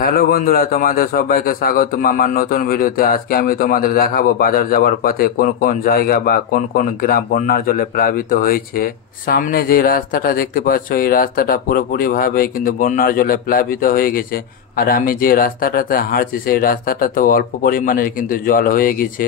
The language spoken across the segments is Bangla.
হ্যালো বন্ধুরা, তোমাদের সবাইকে স্বাগতম আমার নতুন ভিডিওতে। আজকে আমি তোমাদের দেখাবো বাজার যাওয়ার পথে কোন কোন জায়গা বা কোন কোন গ্রাম বন্যার জলে প্লাবিত হয়েছে। সামনে যে রাস্তাটা দেখতে পাচ্ছ, এই রাস্তাটা পুরোপুরিভাবে কিন্তু বন্যার জলে প্লাবিত হয়ে গেছে। আর আমি যে রাস্তাটাতে হাঁটছি সেই রাস্তাটাতে অল্প পরিমাণের কিন্তু জল হয়ে গেছে।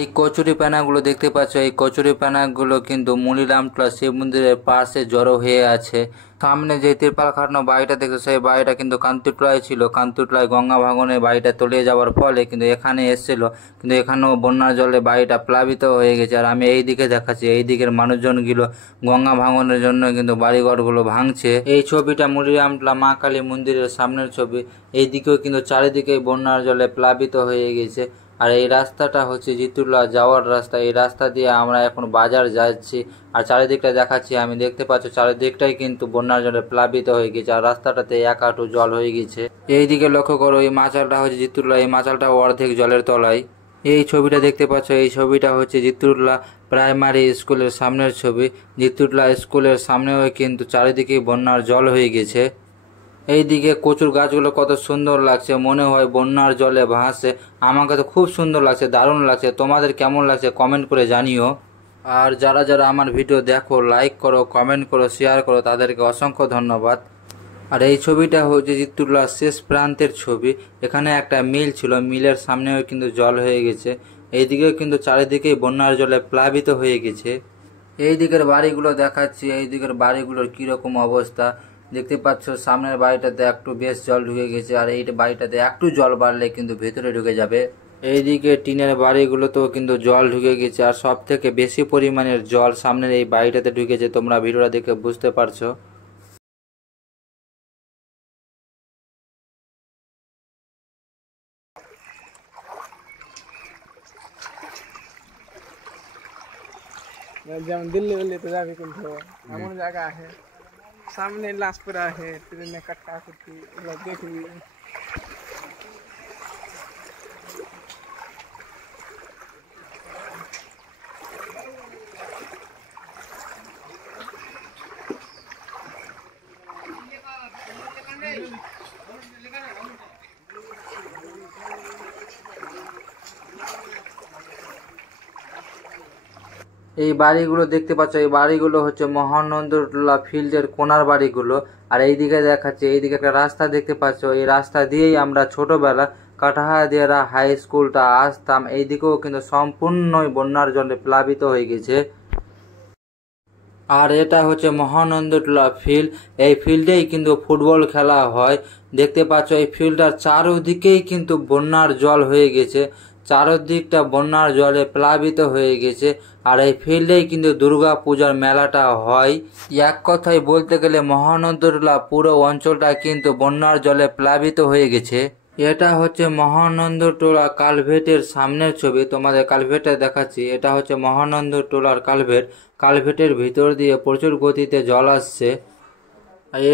এই কচুরি পানাগুলো দেখতে পাচ্ছ, এই কচুরি পানাগুলো কিন্তু মুনিরামতলা শিব মন্দিরের পাশে জড়ো হয়ে আছে। সামনে যে তিরপাল খাটানো বাড়িটা দেখছো, সেই বাড়িটা কিন্তু কান্তুটলায় ছিল। কান্তুটলায় গঙ্গা ভাঙনে বাড়িটা তলিয়ে যাওয়ার ফলে কিন্তু এখানে এসেছিল, কিন্তু এখানেও বন্যার জলে বাড়িটা প্লাবিত হয়ে গেছে। আর আমি এই দিকে দেখাচ্ছি, এই দিকের মানুষজনগুলো গঙ্গা ভাঙনের জন্য কিন্তু বাড়িঘরগুলো ভাঙছে। এই ছবিটা মুনিরামতলা মা কালী মন্দিরের সামনের ছবি। এই দিকেও কিন্তু চারিদিকে বন্যার জলে প্লাবিত হয়ে গেছে। আর এই রাস্তাটা হচ্ছে জিতুল্লা যাওয়ার রাস্তা। এই রাস্তা দিয়ে আমরা এখন বাজার যাচ্ছি। আর চারিদিকটা দেখাচ্ছি, আমি দেখতে পাচ্ছি চারিদিকটাই কিন্তু বন্যার জলে প্লাবিত হয়ে গেছে। আর রাস্তাটাতে এক হাঁটু জল হয়ে গেছে। এইদিকে লক্ষ্য করো, এই মাচালটা হচ্ছে জিতুল্লা, এই মাচালটা অর্ধেক জলের তলায়। এই ছবিটা দেখতে পাচ্ছ, এই ছবিটা হচ্ছে জিতুল্লা প্রাইমারি স্কুলের সামনের ছবি। জিতুল্লা স্কুলের সামনেও কিন্তু চারিদিকে বন্যার জল হয়ে গেছে। এইদিকে কচুর গাছগুলো কত সুন্দর লাগছে, মনে হয় বন্যার জলে ভাসে। আমাকে তো খুব সুন্দর লাগছে, দারুণ লাগছে। তোমাদের কেমন লাগছে কমেন্ট করে জানিও। আর যারা যারা আমার ভিডিও দেখো, লাইক করো, কমেন্ট করো, শেয়ার করো, তাদেরকে অসংখ্য ধন্যবাদ। আর এই ছবিটা হচ্ছে জিতুল্লার শেষ প্রান্তের ছবি। এখানে একটা মিল ছিল, মিলের সামনেও কিন্তু জল হয়ে গেছে। এইদিকেও কিন্তু চারিদিকেই বন্যার জলে প্লাবিত হয়ে গেছে। এই দিকের বাড়িগুলো দেখাচ্ছি, এই দিকের বাড়িগুলোর কীরকম অবস্থা দেখতে পাচ্ছ। সামনের বাড়িটাতে একটু বেশ জল ঢুকে গেছে, আর এই বাড়িটাতে একটু জল বাড়লে কিন্তু ভেতরে ঢুকে যাবে। এইদিকে টিনের বাড়িগুলোতেও কিন্তু জল ঢুকে গেছে, আর সব থেকে বেশি পরিমাণের জল সামনের এই বাড়িটাতে ঢুকেছে। তোমরা ভিডিওটা দেখে বুঝতে পারছো। যেমন দিল্লি তো যাবি, কিন্তু এমন জায়গা আছে সামনে লাশপুরা আছে, ট্রেনে কাটা কুটি দেখবি। এই বাড়িগুলো দেখতে পাচ্ছ, এই বাড়িগুলো হচ্ছে মহানন্দটোলা ফিল্ডের কোনার বাড়িগুলো। আর এইদিকে দেখাচ্ছে, এইদিকে একটা রাস্তা দেখতে পাচ্ছ। এই রাস্তা দিয়েই আমরা ছোটবেলা কাঠাহাদিয়ারা হাই স্কুলটা আসতাম। এইদিকেও কিন্তু সম্পূর্ণই বন্যার জলে প্লাবিত হয়ে গেছে। আর এটা হচ্ছে মহানন্দটোলা ফিল্ড। এই ফিল্ডেই কিন্তু ফুটবল খেলা হয়। দেখতে পাচ্ছ এই ফিল্ডটার চারদিকেই কিন্তু বন্যার জল হয়ে গেছে। চারদিকটা বন্যার জলে প্লাবিত হয়ে গেছে। আর এই ফিল্ডেই কিন্তু দুর্গা পূজার মেলাটা হয়। এক কথায় বলতে গেলে মহানন্দটোলা পুরো অঞ্চলটা কিন্তু বন্যার জলে প্লাবিত হয়ে গেছে। এটা হচ্ছে মহানন্দটোলা কালভেটের সামনের ছবি। তোমাদের কালভেটটা দেখাচ্ছি। এটা হচ্ছে মহানন্দটোলার কালভেট। কালভেটের ভিতর দিয়ে প্রচুর গতিতে জল আসছে।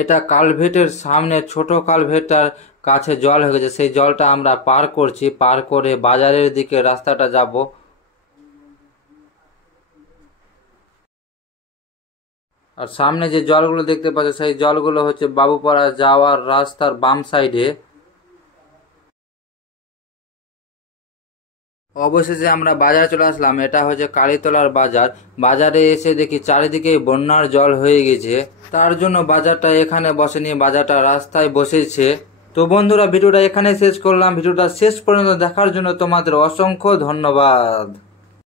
এটা কালভেটের সামনে ছোট কালভেটটার কাছে জল হয়ে গেছে। সেই জলটা আমরা পার করছি, পার করে বাজারের দিকে রাস্তাটা যাব। আর সামনে যে জলগুলো দেখতে পাচ্ছ, সেই জলগুলো হচ্ছে বাবুপাড়া যাওয়ার রাস্তার বাম সাইডে। অবশেষে আমরা বাজার চলে আসলাম। এটা হচ্ছে কালীতলার বাজার। বাজারে এসে দেখি চারিদিকে বন্যার জল হয়ে গেছে। তার জন্য বাজারটা এখানে বসেনি, বাজারটা রাস্তায় বসেছে। তো বন্ধুরা, ভিডিওটা এখানে শেষ করলাম। ভিডিওটা শেষ পর্যন্ত দেখার জন্য তোমাদের অসংখ্য ধন্যবাদ।